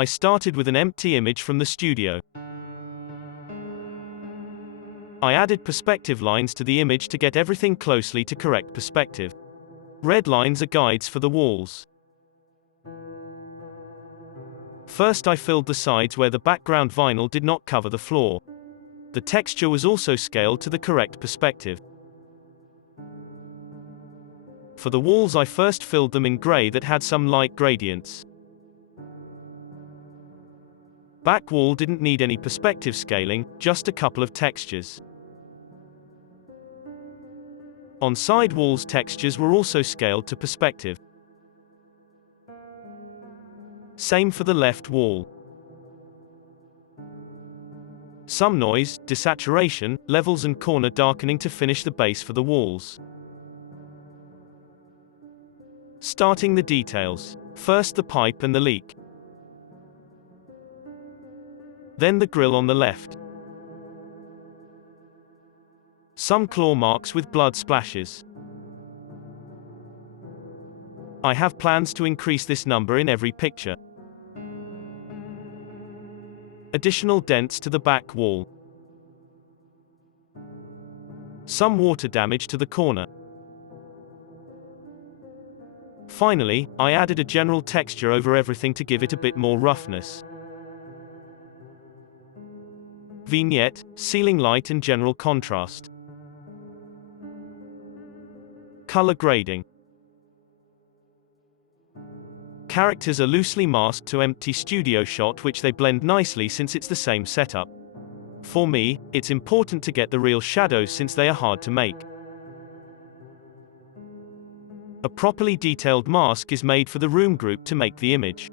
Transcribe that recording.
I started with an empty image from the studio. I added perspective lines to the image to get everything closely to correct perspective. Red lines are guides for the walls. First I filled the sides where the background vinyl did not cover the floor. The texture was also scaled to the correct perspective. For the walls I first filled them in gray that had some light gradients. Back wall didn't need any perspective scaling, just a couple of textures. On side walls textures were also scaled to perspective. Same for the left wall. Some noise, desaturation, levels and corner darkening to finish the base for the walls. Starting the details. First the pipe and the leak. Then the grill on the left. Some claw marks with blood splashes. I have plans to increase this number in every picture. Additional dents to the back wall. Some water damage to the corner. Finally, I added a general texture over everything to give it a bit more roughness. Vignette, ceiling light and general contrast. Color grading. Characters are loosely masked to empty studio shot which they blend nicely since it's the same setup. For me, it's important to get the real shadows since they are hard to make. A properly detailed mask is made for the room group to make the image.